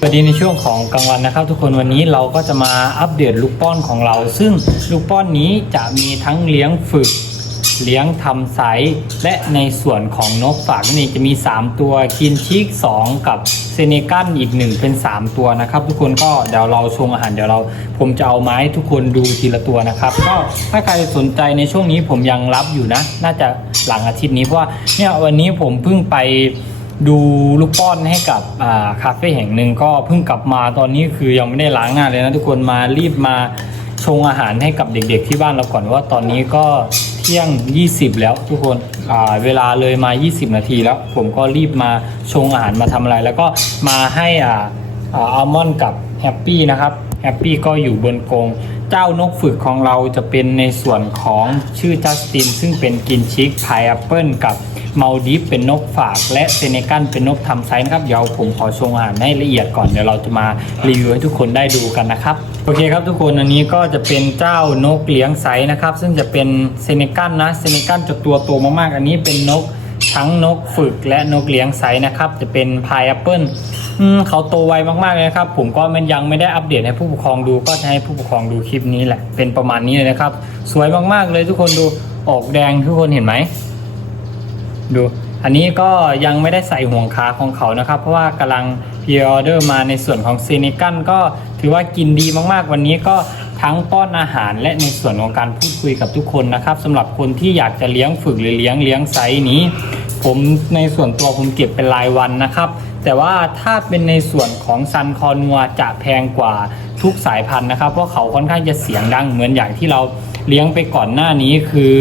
สวัสดีในช่วงของกลางวันนะครับ ทุกคนวันนี้เราก็จะมาอัปเดตลูกป้อนของเรา ซึ่งลูกป้อนนี้จะมีทั้งเลี้ยงฝึก เลี้ยงทำไซส์และในส่วนของนกฝากนั่จะมี 3 ตัวคินชิก 2 กับเซเนกันอีก 1 เป็น 3 ตัวนะครับ ทุกคนก็เดี๋ยวเราชงอาหารเดี๋ยวเรา ผมจะเอาไม้ทุกคนดูทีละตัวนะครับ ก็ถ้าใครสนใจในช่วงนี้ผมยังรับอยู่นะ น่าจะหลังอาทิตย์นี้เพราะว่าเนี่ยวันนี้ผมเพิ่งไป ดูลูกป้อนให้กับคาเฟ่แห่งหนึ่งก็เพิ่งกลับมาตอนนี้คือยังไม่ได้ล้างหน้าเลยนะทุกคนมารีบมาชงอาหารให้กับเด็กๆที่บ้านเราก่อนว่าตอนนี้ก็เที่ยง 20 แล้วทุกคนเวลาเลยมา 20 นาทีแล้ว ผมก็รีบมาชงอาหารมาทำอะไร แล้วก็มาให้อ่าอัลมอนด์กับแฮปปี้นะครับแฮปปี้ก็อยู่บนกรงเจ้านกฝึกของเราจะเป็นในส่วนของชื่อจัสตินซึ่งเป็นกินชิกพายแอปเปิลกับ มาดิฟเป็นนกฝากและเซเนกันเป็นนกทำไซส์นะครับเดี๋ยวผมขอชงอาหารให้ละเอียดก่อนเดี๋ยวเราจะมารีวิวให้ทุกคนได้ดูกันนะครับโอเคครับทุกคนอันนี้ก็จะเป็นเจ้านกเลี้ยงไซส์นะครับ ซึ่งจะเป็นเซเนกันนะเซเนกันจะตัวโตมากๆ อันนี้เป็นนกทั้งนกฝึกและนกเลี้ยงไซส์นะครับ จะเป็นพายแอปเปิลเขาโตไวมากๆเลยนะครับ ผมก็มันยังไม่ได้อัปเดตให้ผู้ปกครองดูก็จะให้ผู้ปกครองดูคลิปนี้แหละ เป็นประมาณนี้เลยนะครับ สวยมากๆเลยทุกคนดูออกแดงทุกคนเห็นไหม ดูอันนี้ก็ยังไม่ได้ใส่ห่วงขาของเขานะครับ เพราะว่ากำลังพิออเดอร์มาในส่วนของเซนิกันก็ถือว่ากินดีมากๆ วันนี้ก็ทั้งป้อนอาหารและในส่วนของการพูดคุยกับทุกคนนะครับสำหรับคนที่อยากจะเลี้ยงฝึกหรือเลี้ยงเลี้ยงไซส์นี้ ผมในส่วนตัวผมเก็บเป็นรายวันนะครับ แต่ว่าถ้าเป็นในส่วนของซันคอนัวจะแพงกว่าทุกสายพันธุ์นะครับ เพราะเขาค่อนข้างจะเสียงดังเหมือนอย่างที่เราเลี้ยงไปก่อนหน้านี้คือ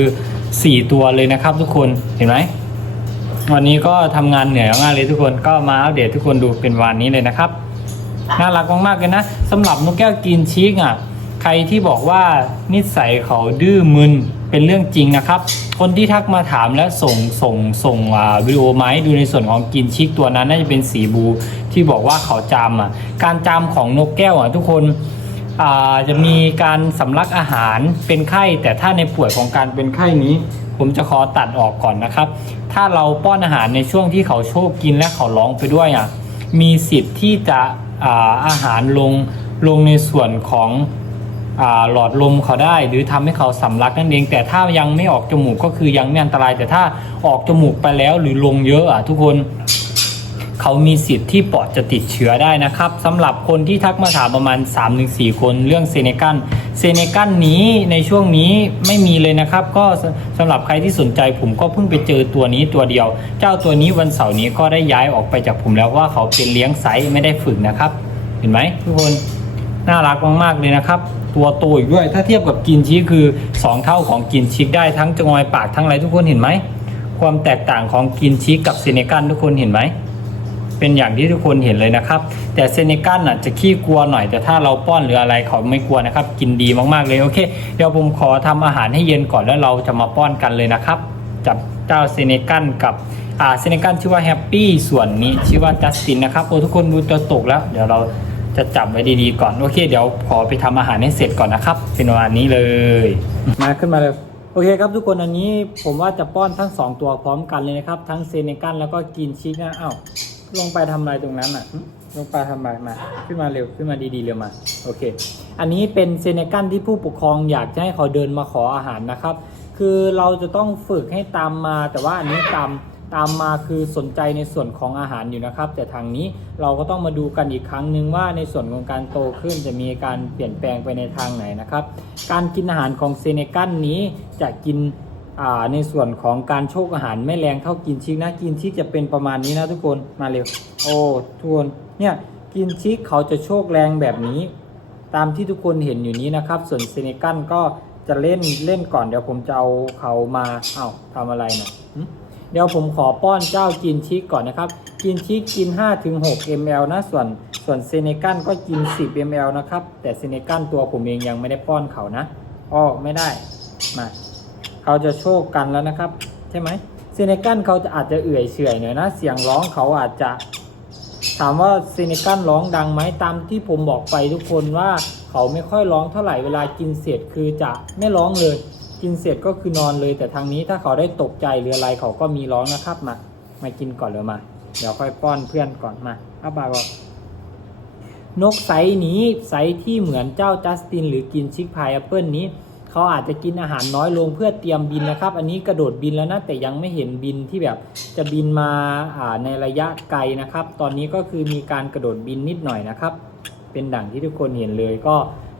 4 ตัวเลยนะครับทุกคนเห็นไหม วันนี้ก็ทำงานเหนื่อยมากเลยทุกคนก็มาอัปเดตทุกคนดูเป็นวันนี้เลยนะครับ น่ารักมากๆเลยนะสำหรับนกแก้วกินชีกอะ ใครที่บอกว่านิสัยเขาดื้อมึนเป็นเรื่องจริงนะครับ คนที่ทักมาถามและส่งส่งส่งวิดีโอมาให้ดูในส่วนของกินชิกตัวนั้นน่าจะเป็นสีบูที่บอกว่าเขาจามอะ การจามของนกแก้วอะทุกคน จะมีการสำลักอาหารเป็นไข้ แต่ถ้าในป่วยของการเป็นไข้นี้ ผมจะขอตัดออกก่อนนะครับ ถ้าเราป้อนอาหารในช่วงที่เขาโชคกินและเขาร้องไปด้วยอะมีสิทธิ์ที่จะอาอาหารลงลงในส่วนของอหลอดลมเขาได้ หรือทำให้เขาสำลักนั่นเอง แต่ถ้ายังไม่ออกจมูกก็คือยังไม่อันตราย แต่ถ้าออกจมูกไปแล้วหรือลงเยอะอะทุกคน เขามีสิทธิ์ที่ปอดจะติดเชื้อได้นะครับสำหรับคนที่ทักมาถามประมาณ 3-4 คนเรื่องเซเนกันเซเนกันนี้ในช่วงนี้ไม่มีเลยนะครับ ก็สำหรับใครที่สนใจผมก็เพิ่งไปเจอตัวนี้ตัวเดียว เจ้าตัวนี้วันเสาร์นี้ก็ได้ย้ายออกไปจากผมแล้วว่าเขาเป็นเลี้ยงไซส์ไม่ได้ฝึกนะครับ เห็นไหมทุกคนน่ารักมากๆเลยนะครับ ตัวโตอีกด้วยถ้าเทียบกับกินชีสคือ 2 เท่าของกินชิกได้ทั้งจงอยปากทั้งอะไรทุกคนเห็นไหมความแตกต่างของกินชิกกับเซเนกันทุกคนเห็นไหม เป็นอย่างที่ทุกคนเห็นเลยนะครับ แต่เซเนกันอะจะขี้กลัวหน่อย แต่ถ้าเราป้อนหรืออะไรเขาไม่กลัวนะครับ กินดีมากๆเลยโอเค เดี๋ยวผมขอทำอาหารให้เย็นก่อนแล้วเราจะมาป้อนกันเลยนะครับ จับเจ้าเซเนกันกับอ่าเซเนกันชื่อว่าแฮปปี้ส่วนนี้ชื่อว่าจัสตินนะครับโอ้ทุกคนดูตัวตกแล้ว เดี๋ยวเราจะจับไว้ดีๆก่อนโอเค เดี๋ยวขอไปทำอาหารให้เสร็จก่อนนะครับ เป็นวันนี้เลย มาขึ้นมาเลยโอเคครับทุกคนอันนี้ผมว่าจะป้อนทั้งสองตัวพร้อมกันเลยนะครับ ทั้งเซเนกันแล้วก็กินชิกนะอ้าว ลงไปทำอะไรตรงนั้นอะลงไปทำอะไรมา ขึ้นมาเร็วขึ้นมาดีๆเร็วมา โอเค อันนี้เป็นเซเนกันที่ผู้ปกครองอยากจะให้เขาเดินมาขออาหารนะครับ คือเราจะต้องฝึกให้ตามมา แต่ว่าอันนี้ตามตามมาคือสนใจในส่วนของอาหารอยู่นะครับ แต่ทางนี้เราก็ต้องมาดูกันอีกครั้งหนึ่งว่าในส่วนของการโตขึ้นจะมีการเปลี่ยนแปลงไปในทางไหนนะครับ การกินอาหารของเซเนกันนี้จะกิน ในส่วนของการโชคอาหารไม่แรงเท่ากินชิกนะกินชิกจะเป็นประมาณนี้นะทุกคนมาเร็วโอ้ทุกคนเนี่ยกินชิกเขาจะโชคแรงแบบนี้ ตามที่ทุกคนเห็นอยู่นี้นะครับ ส่วนเซเนกันก็จะเล่นเล่นก่อนเดี๋ยวผมจะเอาเขามาเอา้าทำอะไรเนะหึเดี๋ยวผมขอป้อนเจ้ากินชิกก่อนนะครับกินชิกกิน 5-6 ml นะส่วนส่วนเซเนกันก็กิน 10 ml นะครับแต่เซเนกันตัวผมเองยังไม่ได้ป้อนเขานะอ้อไม่ได้มา เขาจะโชคกันแล้วนะครับ ใช่ไหมเซเนกันเขาจะอาจจะเอื่อยเฉอยหน่อยนะ เสียงร้องเขาอาจจะ ถามว่าเซเนกันร้องดังไหมตามที่ผมบอกไปทุกคนว่าเขาไม่ค่อยร้องเท่าไหร่เวลากินเสร็จคือจะไม่ร้องเลย กินเสร็จก็คือนอนเลย แต่ทางนี้ถ้าเขาได้ตกใจหรืออะไรเขาก็มีร้องนะครับมามากินก่อนเลยมาเดี๋ยวค่อยป้อนเพื่อนก่อนมาอ้าปากก่อนนกไซส์นี้ไซส์ที่เหมือนเจ้าจัสตินหรือกินชิคพายแอปเปิลนี้ เขาอาจจะกินอาหารน้อยลงเพื่อเตรียมบินนะครับ อันนี้กระโดดบินแล้วนะแต่ยังไม่เห็นบินที่แบบจะบินมาาในระยะไกลนะครับ ตอนนี้ก็คือมีการกระโดดบินนิดหน่อยนะครับ เป็นดังที่ทุกคนเห็นเลยก็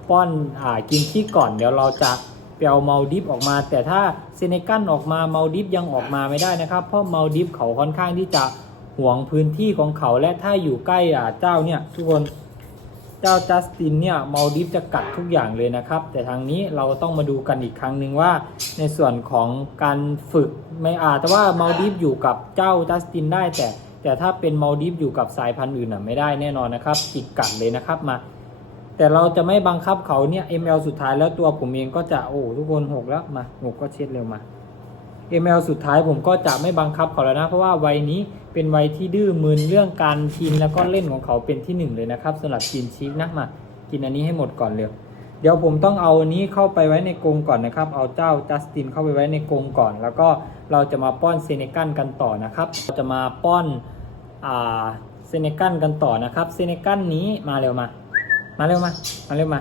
ป้อนอกินขี้ก่อนเดี๋ยวเราจะไปเอาเมาดิฟออกมา แต่ถ้าเซเนกัลออกมาเมาดิฟยังออกมาไม่ได้นะครับ เพราะเมาดิฟเขาค่อนข้างที่จะห่วงพื้นที่ของเขาและถ้าอยู่ใกล้อาเจ้าเนี่ยทุกคน เจ้าจัสตินเนี่ยมาลดิฟจะกัดทุกอย่างเลยนะครับ แต่ทางนี้เราต้องมาดูกันอีกครั้งหนึ่งว่า ในส่วนของการฝึกไม่อาจแต่ว่ามาลดิฟอยู่กับเจ้าจัสตินได้ แต่แต่ถ้าเป็นมาลดิฟอยู่กับสายพันธุ์อื่นน่ะไม่ได้แน่นอนนะครับจิกกัดเลยนะครับมา แต่เราจะไม่บังคับเขาเนี่ย ML สุดท้ายแล้วตัวผมเองก็จะโอ้ทุกคนหกแล้วมาหกก็เช็ดเร็วมา ML สุดท้ายผมก็จะไม่บังคับเขาแล้วนะ เพราะว่าวัยนี้เป็นวัยที่ดื้อมึนเรื่องการกินแล้วก็เล่นของเขาเป็นที่หนึ่งเลยนะครับสำหรับกินชีสนะมากินอันนี้ให้หมดก่อนเลยเดี๋ยวผมต้องเอาอันนี้เข้าไปไว้ในกรงก่อนนะครับ เอาเจ้าจัสตินเข้าไปไว้ในกรงก่อน แล้วก็เราจะมาป้อนเซเนกันกันต่อนะครับเราจะมาป้อนอ่าเซเนกันกันต่อนะครับเซเนกันนี้มาเร็วมา มาเร็วมา มาเร็วมา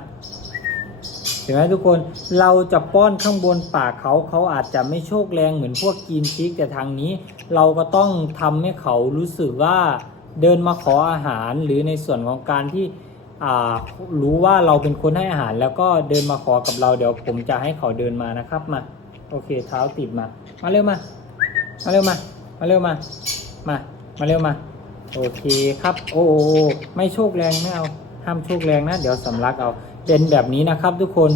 เห็นไหมทุกคนเราจะป้อนข้างบนปากเขาเขาอาจจะไม่โชคแรงเหมือนพวกกินชิกแต่ทางนี้ เราก็ต้องทำให้เขารู้สึกว่าเดินมาขออาหารหรือในส่วนของการที่รู้ว่าเราเป็นคนให้อาหาร แล้วก็เดินมาขอกับเราเดี๋ยวผมจะให้เขาเดินมานะครับมาโอเคเท้าติดมา มาเร็วมา มาเร็วมา มาเร็วมา มา มาเร็วมา โอเคครับ โอโอโอ้ไม่โชคแรงไม่เอาห้ามโชคแรงนะ เดี๋ยวสำลักเอา เป็นแบบนี้นะครับทุกคน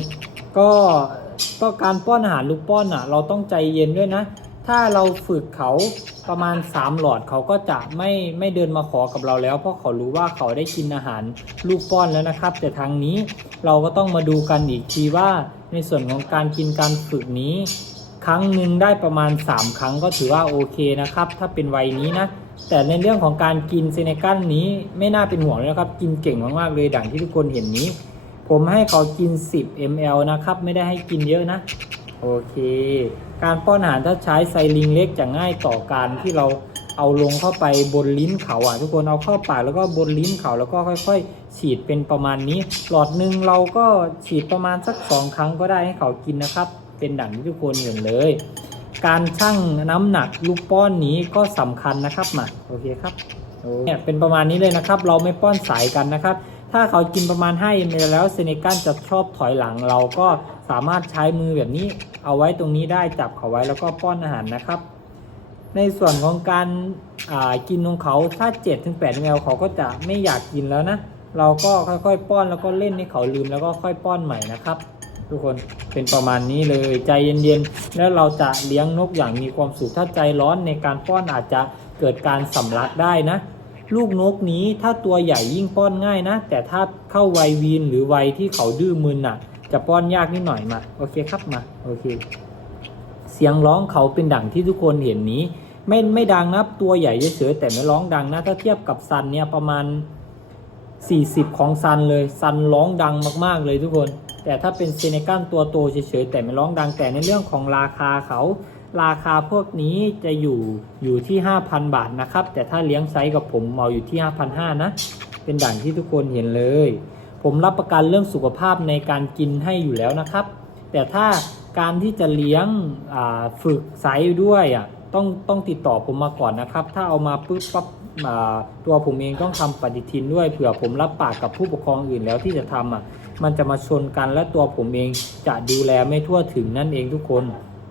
ก็ก็การป้อนอาหารลูกป้อนอะ เราต้องใจเย็นด้วยนะ ถ้าเราฝึกเขาประมาณ 3 หลอดเขาก็จะไม่ไม่เดินมาขอกับเราแล้ว เพราะเขารู้ว่าเขาได้กินอาหารลูกป้อนแล้วนะครับ แต่ทางนี้เราก็ต้องมาดูกันอีกทีว่า ในส่วนของการกินการฝึกนี้ ครั้งหนึ่งได้ประมาณ 3 ครั้งก็ถือว่าโอเคนะครับ ถ้าเป็นวัยนี้นะแต่ในเรื่องของการกินเซเนกัลนี้ไม่น่าเป็นห่วงเลยนะครับ กินเก่งมากๆเลยดังที่ทุกคนเห็นนี้ ผมให้เขากิน 10 ml นะครับ ไม่ได้ให้กินเยอะนะ โอเค การป้อนอาหารถ้าใช้ไซลิงเล็กจะง่ายต่อการที่เราเอาลงเข้าไปบนลิ้นเขาอะ ทุกคนเอาเข้าปากแล้วก็บนลิ้นเขาแล้วก็ค่อยๆ ฉีดเป็นประมาณนี้ หลอดหนึ่งเราก็ฉีดประมาณสักสองครั้งก็ได้ให้เขากินนะครับ เป็นดั่งที่ทุกคนเห็นเลย การชั่งน้ำหนักลูกป้อนนี้ก็สำคัญนะครับมาโอเคครับโอ้เนี่ยเป็นประมาณนี้เลยนะครับ เราไม่ป้อนสายกันนะครับ ถ้าเขากินประมาณ 5 ml แล้วเซเนกัลจะชอบถอยหลัง เราก็สามารถใช้มือแบบนี้ เอาไว้ตรงนี้ได้จับเขาไว้แล้วก็ป้อนอาหารนะครับ ในส่วนของการกินของเขาถ้า 7-8 ml เขาก็จะไม่อยากกินแล้วนะ เราก็ค่อยๆ ป้อนแล้วก็เล่นให้เขาลืมแล้วก็ค่อยป้อนใหม่นะครับ ทุกคนเป็นประมาณนี้เลยใจเย็นๆ แล้วเราจะเลี้ยงนกอย่างมีความสุขถ้าใจร้อนในการป้อนอาจจะเกิดการสำลักได้นะ ลูกนกนี้ถ้าตัวใหญ่ยิ่งป้อนง่ายนะ แต่ถ้าเข้าวัยวีนหรือวัยที่เขาดื้อมึนน่ะ จะป้อนยากนิดหน่อยมาโอเคครับมาโอเค เสียงร้องเขาเป็นดังที่ทุกคนเห็นนี้ ไม่ไม่ดังนะตัวใหญ่เฉยแต่ไม่ร้องดังนะ ถ้าเทียบกับซันเนี่ยประมาณ 40 ของซันเลยซันร้องดังมากๆเลยทุกคน แต่ถ้าเป็นเซเนกัลตัวโตเฉยๆแต่ไม่ร้องดังแต่ในเรื่องของราคาเขา ราคาพวกนี้จะอยู่อยู่ที่ 5,000 บาทนะครับ แต่ถ้าเลี้ยงไซส์กับผมเอาอยู่ที่ 5,500 นะ เป็นด่างที่ทุกคนเห็นเลย ผมรับประกันเรื่องสุขภาพในการกินให้อยู่แล้วนะครับ แต่ถ้าการที่จะเลี้ยงฝึกไซส์ด้วยอะต้องต้องติดต่อผมมาก่อนนะครับ ถ้าเอามาปุ๊บปั๊บตัวผมเองต้องทำปฏิทินด้วยเผื่อผมรับปากกับผู้ปกครองอื่นแล้วที่จะทำอะมันจะมาชนกันและตัวผมเองจะดูแลไม่ทั่วถึงนั่นเองทุกคน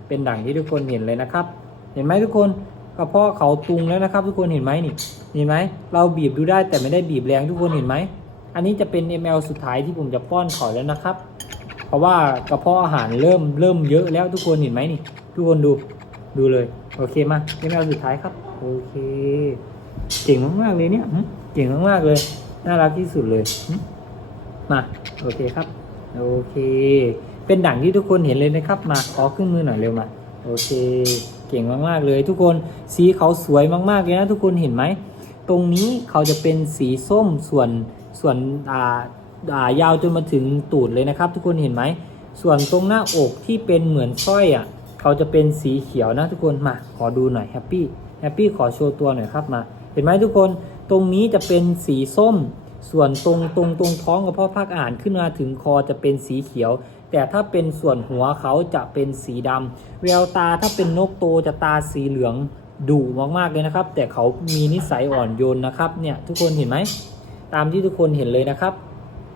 เป็นดังที่ทุกคนเห็นเลยนะครับ เห็นไหมทุกคนกระเพาะเขาตุงแล้วนะครับ ทุกคนเห็นไหมนี่เห็นไหมเราบีบดูได้แต่ไม่ได้บีบแรงทุกคนเห็นไหมอันนี้จะเป็น ml สุดท้ายที่ผมจะป้อนเขาแล้วนะครับ เพราะว่ากระเพาะอาหารเริ่มเริ่มเยอะแล้วทุกคนเห็นไหมนี่ทุกคนดูดูเลยโอเคมา ml สุดท้ายครับโอเคเก่งมากๆเลยเนี่ยเก่งมากๆเลย น่ารักที่สุดเลยมาโอเคครับ โอเค เป็นดั่งที่ทุกคนเห็นเลยนะครับมาขอขึ้นมือหน่อยเร็วมาโอเค เก่งมากๆเลย ทุกคนสีเขาสวยมากๆเลยนะทุกคนเห็นไหมตรงนี้เขาจะเป็นสีส้มส่วนส่วนอ่าอ่ายาวจนมาถึงตูดเลยนะครับ ทุกคนเห็นไหมส่วนตรงหน้าอกที่เป็นเหมือนสร้อยอะเขาจะเป็นสีเขียวนะทุกคนมาขอดูหน่อยแฮปปี้แฮปปี้ขอโชว์ตัวหน่อยครับมา เห็นไหมทุกคนตรงนี้จะเป็นสีส้ม ส่วนตรงตรงตรงท้องกระเพาะภาคอาหารขึ้นมาถึงคอจะเป็นสีเขียว แต่ถ้าเป็นส่วนหัวเขาจะเป็นสีดำแววตาถ้าเป็นนกโตจะตาสีเหลืองดุมากๆเลยนะครับ แต่เขามีนิสัยอ่อนโยนนะครับเนี่ยทุกคนเห็นไหมตามที่ทุกคนเห็นเลยนะครับ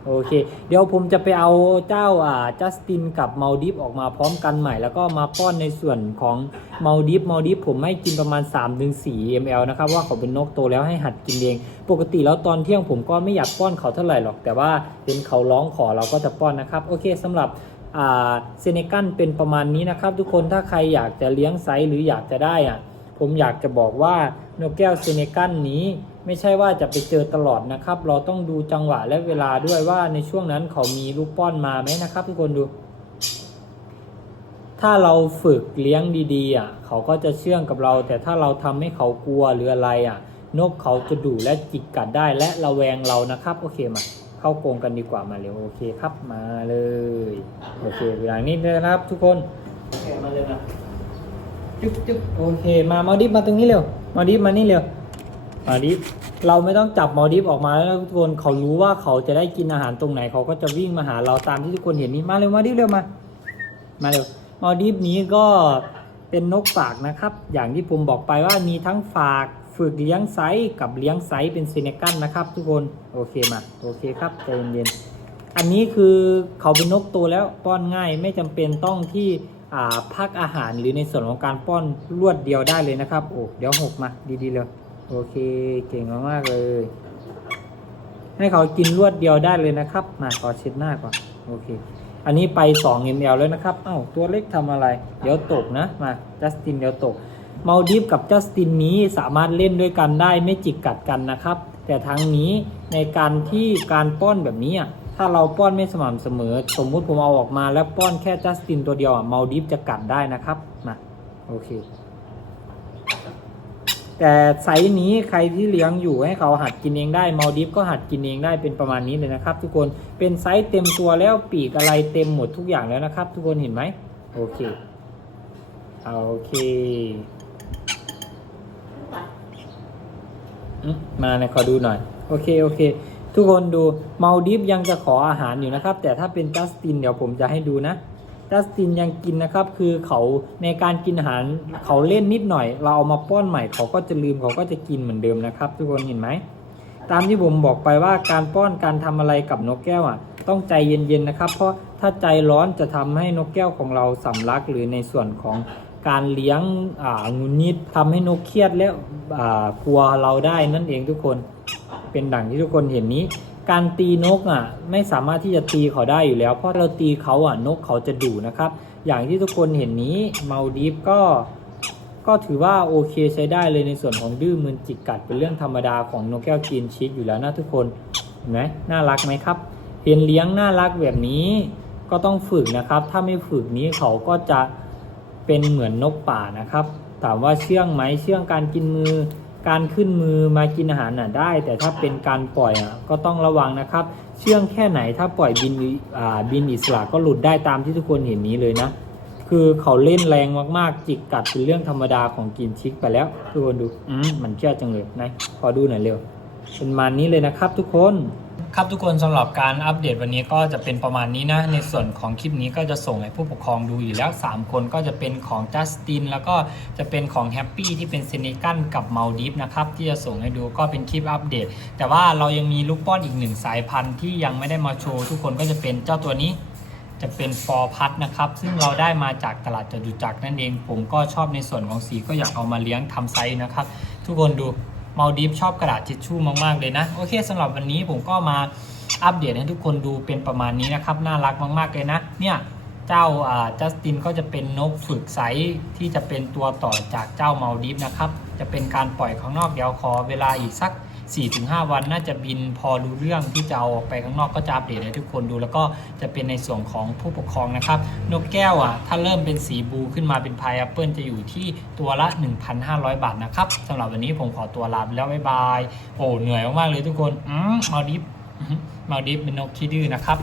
โอเค เดี๋ยวผมจะไปเอาเจ้าอ่าจัสตินกับมาลดิฟออกมาพร้อมกันใหม่ แล้วก็มาป้อนในส่วนของมาลดิฟมาลดิฟผมให้กินประมาณ 3-4 ml นะครับว่าเขาเป็นนกโตแล้วให้หัดกินเอง ปกติแล้วตอนเที่ยงผมก็ไม่อยากป้อนเขาเท่าไหร่หรอก แต่ว่าเป็นเขาร้องขอเราก็จะป้อนนะครับ โอเคสำหรับอ่าเซเนกันเป็นประมาณนี้นะครับ ทุกคนถ้าใครอยากจะเลี้ยงไซส์หรืออยากจะได้อะผมอยากจะบอกว่านกแก้วเซเนกันนี้ ไม่ใช่ว่าจะไปเจอตลอดนะครับ เราต้องดูจังหวะและเวลาด้วยว่าในช่วงนั้นเขามีลูกป้อนมาไหมนะครับทุกคนดู ถ้าเราฝึกเลี้ยงดีๆอะเขาก็จะเชื่องกับเรา แต่ถ้าเราทำให้เขากลัวหรืออะไรอะ นกเขาจะดุและจิกกัดได้และระแวงเรานะครับโอเคมาเข้ากรงกันดีกว่ามาเร็วโอเคครับมาเลยโอเคเวลานี้เลยนะครับ ทุกคนโอเคมาเลยนะจุ๊บจุ๊บโอเค มามาดิฟมาตรงนี้เร็วมาดิฟมานี่เร็ว มาดิฟเราไม่ต้องจับมาดิฟออกมาแล้วทุกคนเขารู้ว่าเขาจะได้กินอาหารตรงไหนเขาก็จะวิ่งมาหาเราตามที่ทุกคนเห็นนี้มาเร็วมาดิฟเร็วมามาเร็วมาดิฟนี้ก็เป็นนกฝากนะครับ อย่างที่ผมบอกไปว่ามีทั้งฝากฝึกเลี้ยงไซส์กับเลี้ยงไซส์เป็นเซเนกันนะครับ ทุกคนโอเคมาโอเคครับใจเย็นๆอันนี้คือเขาเป็นนกโตแล้วป้อนง่ายไม่จำเป็นต้องที่พักอาหารหรือในส่วนของการป้อนรวดเดียวได้เลยนะครับโอ้เดี๋ยวหกมาดีๆเลย โอเคเก่งมากๆเลย ให้เขากินรวดเดียวได้เลยนะครับมาขอเช็ดหน้าก่อนโอเค อันนี้ไป2 ml แล้วนะครับเอ้าตัวเล็กทำอะไร เดี๋ยวตกนะมาจัสตินเดี๋ยวตกมาดิฟกับจัสตินนี้สามารถเล่นด้วยกันได้ไม่จิกกัดกันนะครับ แต่ทั้งนี้ในการที่การป้อนแบบนี้อะถ้าเราป้อนไม่สม่ำเสมอ สมมุติผมเอาออกมาแล้วป้อนแค่จัสตินตัวเดียวอะมาดิฟจะกัดได้นะครับมาโอเค แต่ไซส์นี้ใครที่เลี้ยงอยู่ให้เขาหัดกินเองได้มาดิฟก็หัดกินเองได้เป็นประมาณนี้เลยนะครับ ทุกคนเป็นไซส์เต็มตัวแล้วปีกอะไรเต็มหมดทุกอย่างแล้วนะครับ ทุกคนเห็นไหมโอเคโอเคมาในอยขอดูหน่อย โอเคโอเค ทุกคนดูมาดิฟยังจะขออาหารอยู่นะครับ แต่ถ้าเป็นจัสตินเดี๋ยวผมจะให้ดูนะ จัสตินยังกินนะครับ คือเขาในการกินอาหารเขาเล่นนิดหน่อย เราเอามาป้อนใหม่เขาก็จะลืมเขาก็จะกินเหมือนเดิมนะครับ ทุกคนเห็นไหมตามที่ผมบอกไปว่าการป้อนการทำอะไรกับนกแก้วอะ ต้องใจเย็นๆนะครับ เพราะถ้าใจร้อนจะทำให้นกแก้วของเราสำลักหรือในส่วนของการเลี้ยงอ่างุนนิดทำให้นกเครียดและอ่ากลัวเราได้นั่นเองทุกคน เป็นดังที่ทุกคนเห็นนี้ การตีนกอะไม่สามารถที่จะตีเขาได้อยู่แล้ว เพราะเราตีเขาอะนกเขาจะดุนะครับ อย่างที่ทุกคนเห็นนี้มาดิฟก็ก็ถือว่าโอเคใช้ได้เลยในส่วนของดื้อมึนจิกกัดเป็นเรื่องธรรมดาของนกแก้วกินชิกอยู่แล้วนะทุกคนเห็นไหมน่ารักไหมครับ เห็นเลี้ยงน่ารักแบบนี้ก็ต้องฝึกนะครับ ถ้าไม่ฝึกนี้เขาก็จะเป็นเหมือนนกป่านะครับ ถามว่าเชื่องไหมเชื่องการกินมือ การขึ้นมือมากินอาหารน่ะได้ แต่ถ้าเป็นการปล่อยอะก็ต้องระวังนะครับ เชื่องแค่ไหนถ้าปล่อยบินอ่าบินอิสระก็หลุดได้ตามที่ทุกคนเห็นนี้เลยนะ คือเขาเล่นแรงมากๆ จิกกัดเป็นเรื่องธรรมดาของกินชิกไปแล้ว ทุกคนดูอืมมันเชื่อจังเลยนะขอดูหน่อยเร็วเป็นมานี้เลยนะครับ ทุกคน ครับทุกคนสำหรับการอัปเดตวันนี้ก็จะเป็นประมาณนี้นะ ในส่วนของคลิปนี้ก็จะส่งให้ผู้ปกครองดูอยู่แล้ว 3 คนก็จะเป็นของจัสตินแล้วก็จะเป็นของแฮปปี้ที่เป็นเซเนกันกับมาลดิฟนะครับ ที่จะส่งให้ดูก็เป็นคลิปอัปเดต แต่ว่าเรายังมีลูกป้อนอีกหนึ่งสายพันธุ์ที่ยังไม่ได้มาโชว์ ทุกคนก็จะเป็นเจ้าตัวนี้จะเป็นฟอร์พัดนะครับ ซึ่งเราได้มาจากตลาดจตุจักรนั่นเอง ผมก็ชอบในส่วนของสีก็อยากเอามาเลี้ยงทำไซส์นะครับ ทุกคนดู มาดิฟชอบกระดาษทิชชู่มากๆเลยนะ โอเคสำหรับวันนี้ผมก็มาอัปเดตให้ทุกคนดูเป็นประมาณนี้นะครับ น่ารักมากๆเลยนะ เนี่ยเจ้าอ่าจัสตินก็จะเป็นนกฝึกไซส์ที่จะเป็นตัวต่อจากเจ้ามาดิฟนะครับ จะเป็นการปล่อยข้างนอกเดี๋ยวขอเวลาอีกสัก 4-5 วันน่าจะบินพอรู้เรื่องที่จะเอาออกไปข้างนอกก็จะอัปเดตให้ทุกคนดู แล้วก็จะเป็นในส่วนของผู้ปกครองนะครับ นกแก้วอะถ้าเริ่มเป็นสีบลูขึ้นมาเป็นพายแอปเปิลจะอยู่ที่ตัวละ 1,500 บาทนะครับสำหรับวันนี้ผมขอตัวลาไปแล้วบ๊ายบายโอ้เหนื่อยมากๆเลยทุกคนอืมมาดิฟอื้อหือมาดิฟเป็นนกขี้ดื้อนะครับ